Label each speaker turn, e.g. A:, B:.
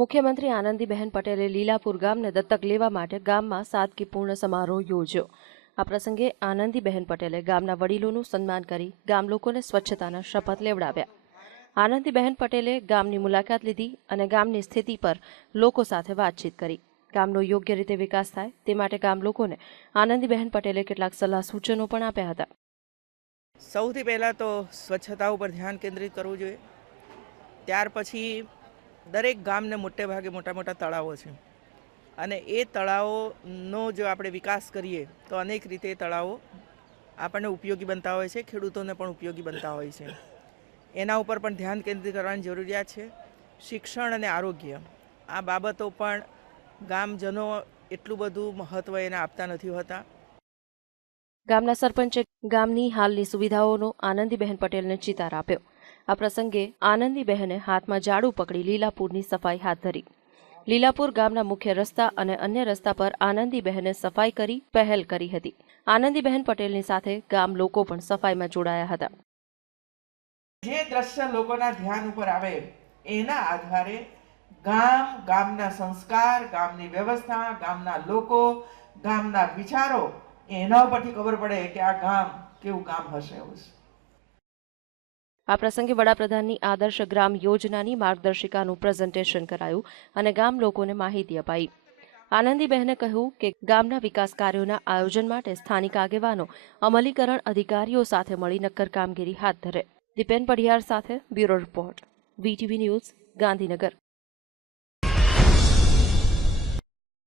A: મુખ્યમંત્રી આનંદીબહેન પટેલે લીલાપુર ગામને દત્તક લેવા માટે ગામમાં સાદગીપૂર્ણ સમારોહ યોજ્યો. આ પ્રસંગે આનંદીબહેન પટેલે ગામના વડીલોનું સન્માન કરી ગામ લોકોને સ્વચ્છતાના શપથ લેવડાવ્યા. આનંદીબહેન પટેલે ગામની મુલાકાત લીધી અને ગામની સ્થિતિ પર લોકો સાથે વાતચીત કરી. ગામનો યોગ્ય રીતે વિકાસ થાય તે માટે ગામ લોકોને આનંદીબહેન પટેલે કેટલાક સલાહ સૂચનો પણ આપ્યા હતા.
B: સૌથી પહેલાં તો સ્વચ્છતા ઉપર ધ્યાન કેન્દ્રિત કરવું જોઈએ. ત્યાર પછી દરેક ગામને મોટે ભાગે મોટા મોટા તળાવો છે. અને એ તળાવોનો જો આપણે વિકાસ કરીએ, તો અનેક રીતે તળાવો આપણને ઉપયોગી બનતા હોય છે, ખેડૂતોને પણ ઉપયોગી બનતા હોય છે. એના ઉપર પણ ધ્યાન કેન્દ્રિત કરવાની જરૂરિયાત છે. શિક્ષણ અને આરોગ્ય, આ બાબતો પણ ગામજનો એટલું બધું મહત્ત્વ એને આપતા નથી હોતા.
A: ગામના સરપંચે ગામની હાલની સુવિધાઓનો આનંદીબહેન પટેલને ચિતાર આપ્યો. આ પ્રસંગે આનંદીબહેને હાથમાં ઝાડુ પકડી લીલાપુરની સફાઈ હાથ ધરી. લીલાપુર ગામના મુખ્ય રસ્તા અને અન્ય રસ્તા પર આનંદીબહેને સફાઈ કરી પહેલ કરી હતી. આનંદીબહેન પટેલની સાથે ગામ લોકો પણ સફાઈમાં જોડાયા હતા.
B: જે દ્રશ્ય લોકોના ધ્યાન ઉપર આવે, એના આધારે ગામ, ગામના સંસ્કાર, ગામની વ્યવસ્થા, ગામના લોકો, ગામના વિચારો, એના ઉપરથી ખબર પડે કે આ ગામ કેવું ગામ હશે એવું છે
A: આ પ્રસંગે વડાપ્રધાનની આદર્શ ગ્રામ યોજનાની માર્ગદર્શિકાનું પ્રેઝન્ટેશન કરાયું અને ગામ લોકોને માહિતી અપાઈ. આનંદીબહેને કહ્યું કે ગામના વિકાસ કાર્યોના આયોજન માટે સ્થાનિક આગેવાનો, અમલીકરણ અધિકારીઓ સાથે મળી નક્કર કામગીરી હાથ ધરે. દીપેન પડિયાર સાથે bureau report. VTV news Gandhinagar.